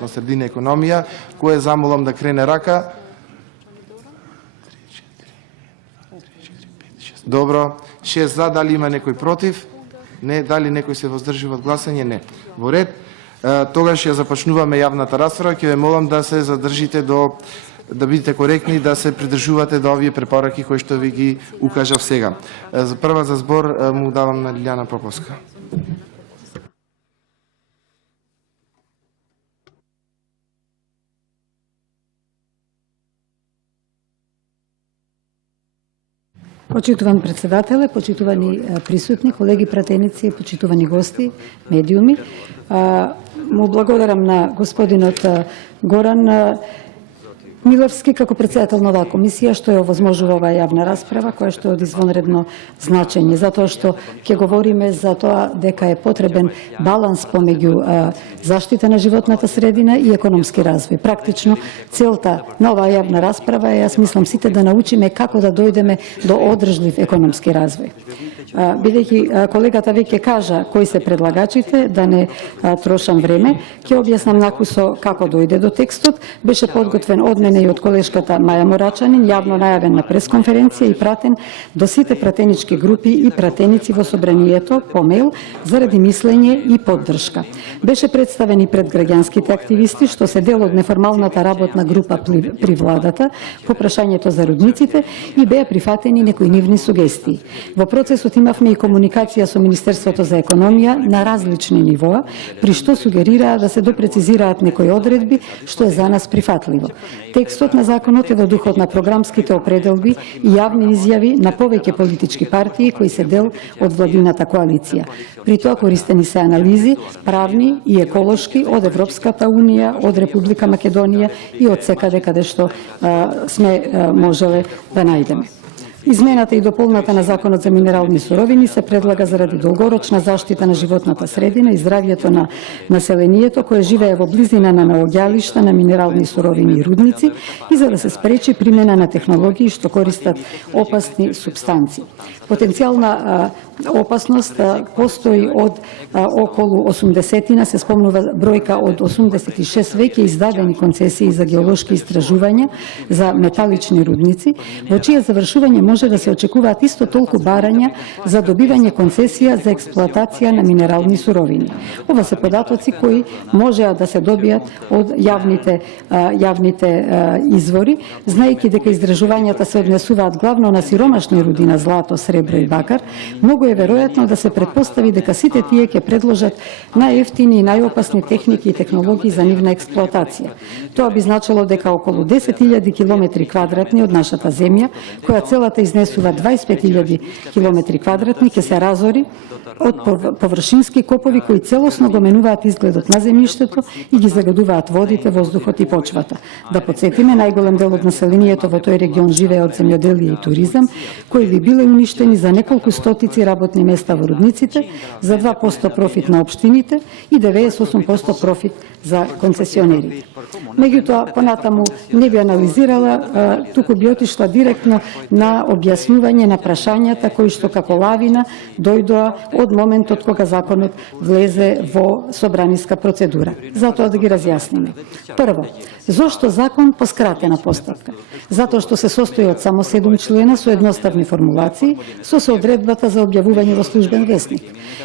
животна средина и економија, кој замолам да крене рака. Добро, 6 за, дали има некој против? Не, дали некој се воздржи од гласање? Не. Во ред, тогаш ја започнуваме јавната расправа, ќе ве молам да се задржите да бидете коректни, да се придржувате до овие препораки кои што ви ги укажав сега. За прва за збор му давам на Лилјана Поповска. Почитуван председателе, почитувани присутни, колеги пратеници, почитувани гости, медиуми. Му благодарам на господинот Горан Милевски како председател на оваа комисија што ја овозможува оваа јавна расправа која што е од извонредно значење, затоа што ќе говориме за тоа дека е потребен баланс помеѓу заштита на животната средина и економски развој. Практично целта на оваа јавна расправа е, јас мислам, сите да научиме како да дојдеме до одржлив економски развој. Бидејќи колегата веќе кажа кои се предлагачите, да не трошам време, ќе објаснам накусо како дојде до текстот. Беше подготвен од мене и од колешката Маја Морачанин, јавно најавен на пресконференција и пратен до сите пратенички групи и пратеници во собранието по мејл заради мислење и поддршка. Беше представен и пред граѓанските активисти, што се дел од неформалната работна група при владата по прашањето за родниците и беа прифатени некои нивни сугестии. Во процесот имавме и комуникација со Министерството за економија на различни нивоа, при што сугерираа да се допрецизираат некои одредби, што е за нас прифатливо. Текстот на законот е во духот на програмските определби и јавни изјави на повеќе политички партии кои се дел од владината коалиција. При тоа користени се анализи, правни и еколошки од Европската унија, од Република Македонија и од секаде каде што сме можеле да најдеме. Измената и дополната на Законот за минерални суровини се предлага заради долгорочна заштита на животната средина и здравјето на населението кое живее во близина на наоѓалишта на минерални суровини и рудници и за да се спречи примена на технологии што користат опасни супстанции. Потенцијална опасност постои од околу 80-тина, се спомнува бројка од 86 веќе издадени концесии за геолошки истражувања за металични рудници, во чие завршување може да се очекуваат исто толку барања за добивање концесија за експлоатација на минерални суровини. Ова се податоци кои можеа да се добијат од јавните извори, знаејќи дека издржувањата се однесуваат главно на сиромашни руди на злато, сребро и бакар, многу е веројатно да се претпостави дека сите тие ќе предложат најевтини и најопасни техники и технологии за нивна експлоатација. Тоа би значило дека околу 10.000 километри квадратни од нашата земја, која целата изнесува 25.000 километри квадратни, ќе се разори од површински копови кои целосно го менуваат изгледот на земјиштето и ги загадуваат водите, воздухот и почвата. Да подсетиме, најголем дел од населението во тој регион живее од земјоделие и туризам, кои би биле уништени за неколку стотици работни места во рудниците, за 2% профит на општините и 98% профит за концесионерите. Меѓутоа, понатаму не би анализирала, туку би отишла директно на објаснување на прашањата кои што како лавина дојдоа од моментот кога законот влезе во собраниска процедура. Затоа да ги разјасниме. Прво, зошто закон по скратена постапка? Затоа што се состои од само 7 члена со едноставни формулации, со соодредбата за објавување во службен весник.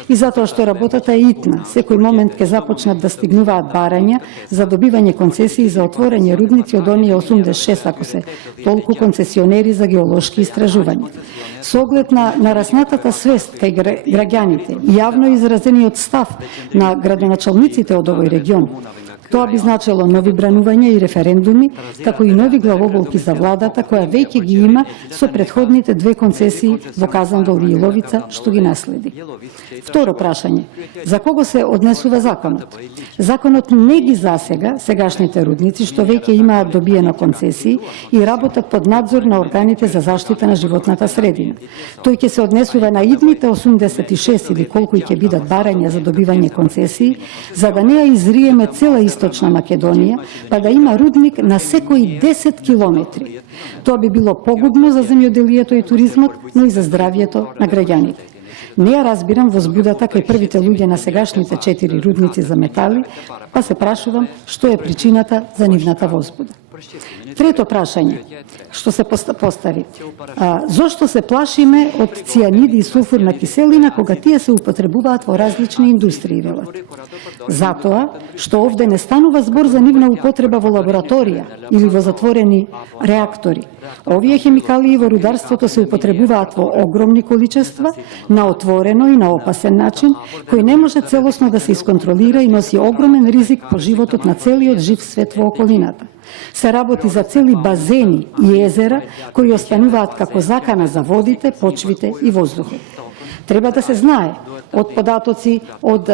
И затоа што работата е итна, секој момент ќе започнат да стигнуваат барања за добивање концесии за отворење рудници од оние 86, ако се толку концесионери за геолошки истражувања. Со оглед на нараснатата свест кај граѓаните и јавно изразениот став на градоначалниците од овој регион, тоа би значило нови бранувања и референдуми, како и нови главоболки за владата, која веќе ги има со претходните 2 концесии во Казандол и Иловица, што ги наследи. Второ прашање. За кого се однесува законот? Законот не ги засега сегашните рудници, што веќе имаат добиено концесии и работат под надзор на органите за заштита на животната средина. Тој ќе се однесува на идните 86 или колку и ќе бидат барања за добивање концесии, за да не ја изриеме цела Источна Македонија, па да има рудник на секои 10 километри. Тоа би било погубно за земјоделието и туризмот, но и за здравјето на граѓаните. Не ја разбирам возбудата кај првите луѓе на сегашните 4 рудници за метали, па се прашувам што е причината за нивната возбуда. Трето прашање што се постави. Зошто се плашиме од цијаниди и сулфурна киселина кога тие се употребуваат во различни индустрии, велат? Затоа што овде не станува збор за нивна употреба во лабораторија или во затворени реактори. Овие хемикалии во рударството се употребуваат во огромни количества, на отворено и на опасен начин, кој не може целосно да се исконтролира и носи огромен ризик по животот на целиот жив свет во околината. Се работи за цели базени и езера кои остануваат како закана за водите, почвите и воздухот. Треба да се знае од податоци од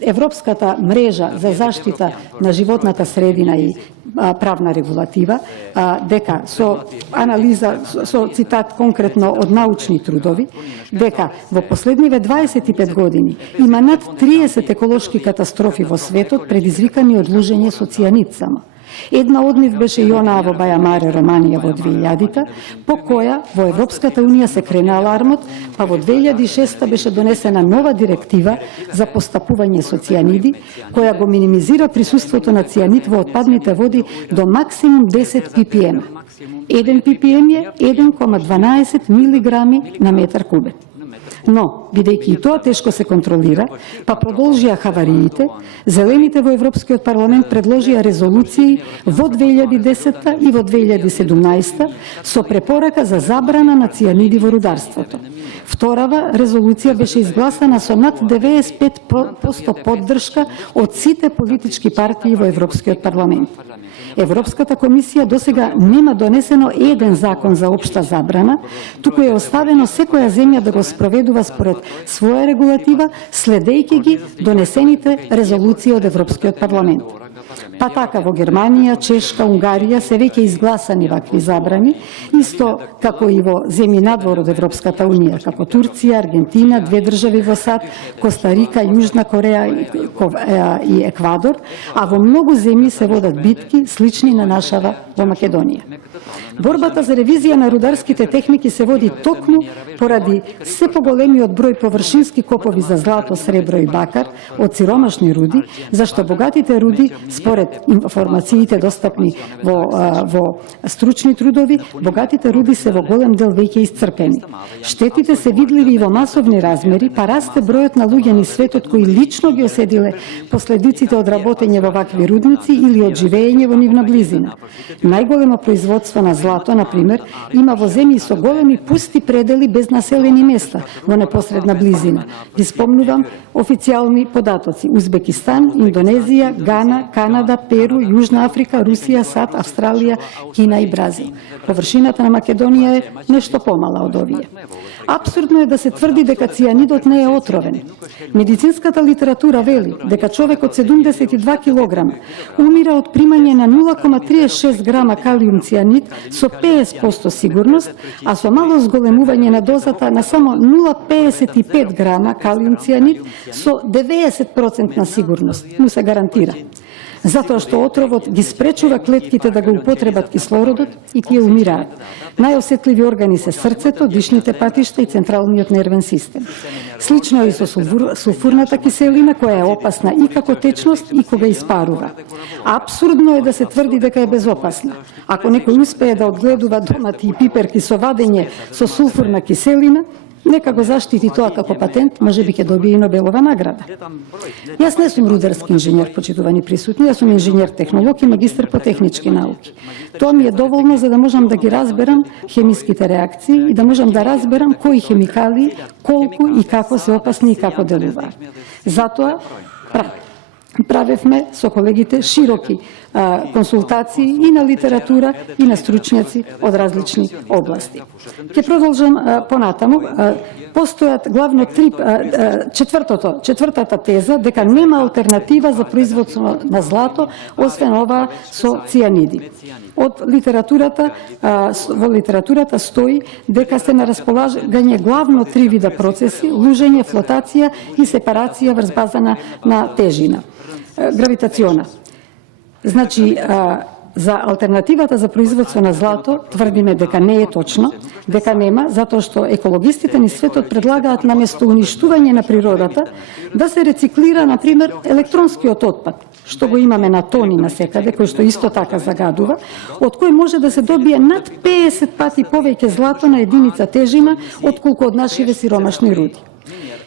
Европската мрежа за заштита на животната средина и правна регулатива, дека со анализа, со цитат конкретно од научни трудови, дека во последниве 25 години има над 30 еколошки катастрофи во светот предизвикани од лужење со цијанид само. Една од нив беше и онаа во Бајамаре, Романија во 2000-та, по која во Европската Унија се крене алармот, па во 2006 беше донесена нова директива за постапување со цијаниди, која го минимизира присуството на цијанид во отпадните води до максимум 10 ppm. 1 ppm е 1,12 мг на метар кубен. Но, бидејќи и тоа тешко се контролира, па продолжија хавариите, Зелените во Европскиот парламент предложија резолуции во 2010 и во 2017 со препорака за забрана на цијаниди во рударството. Вторава резолуција беше изгласана со над 95% поддршка од сите политички партии во Европскиот парламент. Европската комисија досега нема донесено еден закон за општа забрана, туку е оставено секоја земја да го спроведува според своја регулатива, следејќи ги донесените резолуции од Европскиот парламент. Па така во Германија, Чешка, Унгарија се веќе изгласани вакви забрани, исто како и во земји надвор од Европската Унија, како Турција, Аргентина, две држави во САД, Коста Рика, Јужна Кореја и Еквадор, а во многу земји се водат битки слични на нашава во Македонија. Борбата за ревизија на рударските техники се води токму поради се поголемиот број површински копови за злато, сребро и бакар од сиромашни руди, зашто богатите руди, според информациите достапни во стручни трудови, богатите руди се во голем дел веќе исцрпени. Штетите се видливи и во масовни размери, па расте бројот на луѓе низ светот кои лично ги оседиле последиците од работење во вакви рудници или од живеење во нивна близина. Најголемо производство на злато, например, има во земји со големи пусти предели без населени места во непосредна близина. Ги спомнувам официјални податоци: Узбекистан, Индонезија, Гана, Канада, Перу, Јужна Африка, Русија, САД, Австралија, Кина и Бразил. Површината на Македонија е нешто помала од овие. Апсурдно е да се тврди дека цијанидот не е отровен. Медицинската литература вели дека човек од 72 кг умира од примање на 0,36 грама калиум цијанид со 50% сигурност, а со мало зголемување на дозата на само 0,55 грама калиум цијанид со 90% на сигурност му се гарантира. Затоа што отровот ги спречува клетките да го употребат кислородот и тие умираат. Најосетливи органи се срцето, дишните патишта и централниот нервен систем. Слично е и со сулфурната киселина, која е опасна и како течност и кога испарува. Апсурдно е да се тврди дека е безопасна. Ако некој успее да одгледува домати и пиперки со вадење со сулфурна киселина, нека го заштити тоа како патент, можеби ќе добие и Нобелова награда. Јас не сум рударски инженер, почитувани присутни, јас сум инженер технолог и магистар по технички науки. Тоа ми е доволно за да можам да ги разберам хемиските реакции и да можам да разберам кои хемикалии, колку и како се опасни и како делуваат. Затоа правевме со колегите широки консултации и на литература и на стручњаци од различни области. Ќе продолжам понатаму. Постојат главно четвртата теза дека нема алтернатива за производство на злато освен ова со цијаниди. Од литературата, во литературата стои дека се на располагање главно 3 вида процеси: лужење, флотација и сепарација врз база на тежина, гравитациона. Значи, За алтернативата за производство на злато тврдиме дека не е точно, дека нема, затоа што екологистите ни светот предлагаат наместо уништување на природата да се рециклира, например, електронскиот отпад, што го имаме на тони насекаде, кој што исто така загадува, од кој може да се добие над 50 пати повеќе злато на единица тежина, отколку од нашиве сиромашни руди.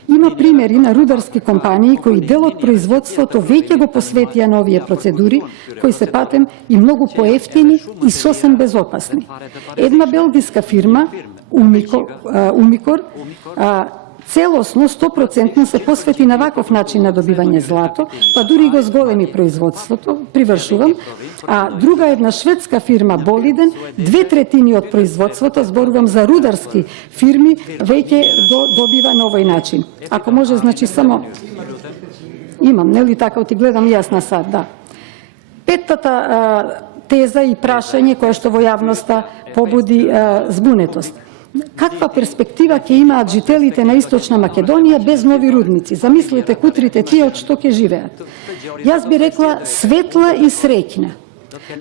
Има примери на рударски компании кои дел од производството веќе го посветија на овие процедури, кои се патем и многу поевтини и сосем безопасни. Една белгиска фирма, Умикор, целосно 100% се посвети на ваков начин на добивање злато, па дури го зголеми производството, привршувам, а друга една шведска фирма Болиден, 2/3 од производството, зборувам за рударски фирми, веќе го добива на овој начин. Ако може, значи само имам, нели така, ти гледам јас на сад, да. Петтата теза и прашање која што во јавноста побуди збунетост. Каква перспектива ќе имаат жителите на Источна Македонија без нови рудници? Замислете кутрите тие од што ќе живеат. Јас би рекла светла и среќна,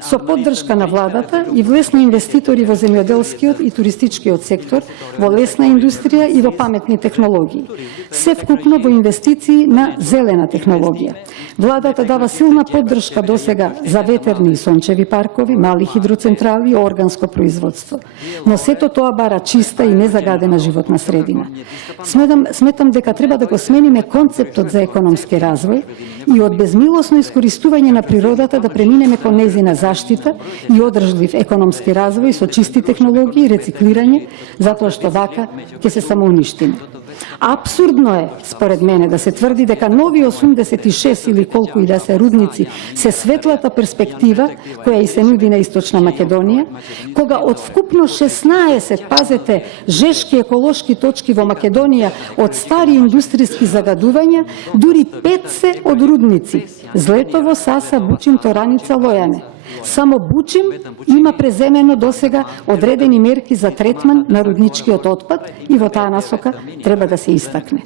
со поддршка на владата и влесни инвеститори во земјоделскиот и туристичкиот сектор, во лесна индустрија и во паметни технологии. Се вкупно во инвестиции на зелена технологија. Владата дава силна поддршка досега за ветерни и сончеви паркови, мали хидроцентрали и органско производство. Но сето тоа бара чиста и незагадена животна средина. Сметам дека треба да го смениме концептот за економски развој и од безмилосно искористување на природата да преминеме кон нејзина заштита и одржлив економски развој со чисти технологии и рециклирање, затоа што вака ќе се самоуништиме. Апсурдно е, според мене, да се тврди дека нови 86 или колку и да се рудници се светлата перспектива која и се нуди на Источна Македонија, кога од вкупно 16, пазете, жешки еколошки точки во Македонија од стари индустријски загадувања, дури 5 се од рудници: Злетово, Саса, Бучим, Тораница, Лојане. Само Бучим има преземено досега одредени мерки за третман на рудничкиот отпад и во таа насока треба да се истакне.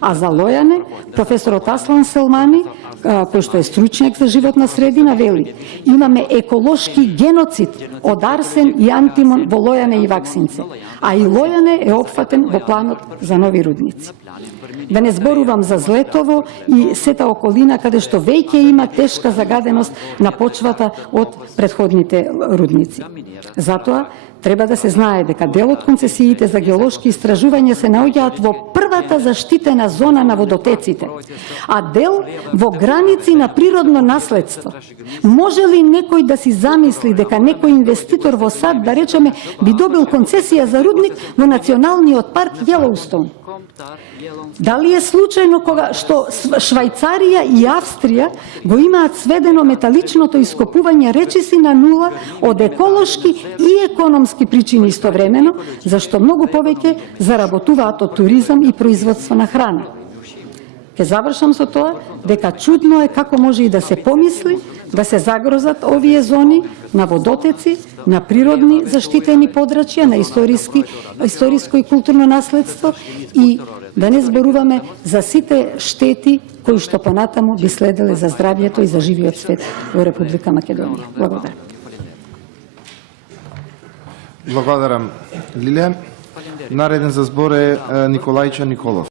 А за Лојане, професорот Аслан Селмани, кој што е стручњак за животна средина, вели: имаме еколошки геноцид од арсен и антимон во Лојане и Ваксинце, а и Лојане е опфатен во планот за нови рудници. Да не зборувам за Злетово и сета околина каде што веќе има тешка загаденост на почвата од претходните рудници. Затоа треба да се знае дека дел од концесиите за геолошки истражувања се наоѓаат во првата заштитена зона на водотеците, а дел во граници на природно наследство. Може ли некој да си замисли дека некој инвеститор во сад, да речеме, би добил концесија за рудник во националниот парк Јелоустоун? Дали е случајно кога што Швајцарија и Австрија го имаат сведено металичното ископување речиси на нула од еколошки и економски причини истовремено, зашто многу повеќе заработуваат од туризам и производство на храна? Ке завршам со тоа дека чудно е како може и да се помисли да се загрозат овие зони на водотеци, на природни заштитени подрачја, на историско и културно наследство и да не зборуваме за сите штети кои што понатаму би следеле за здравјето и за живиот свет во Република Македонија. Благодарам. Благодарам, Лилија. Нареден за збор е Николајчо Николов.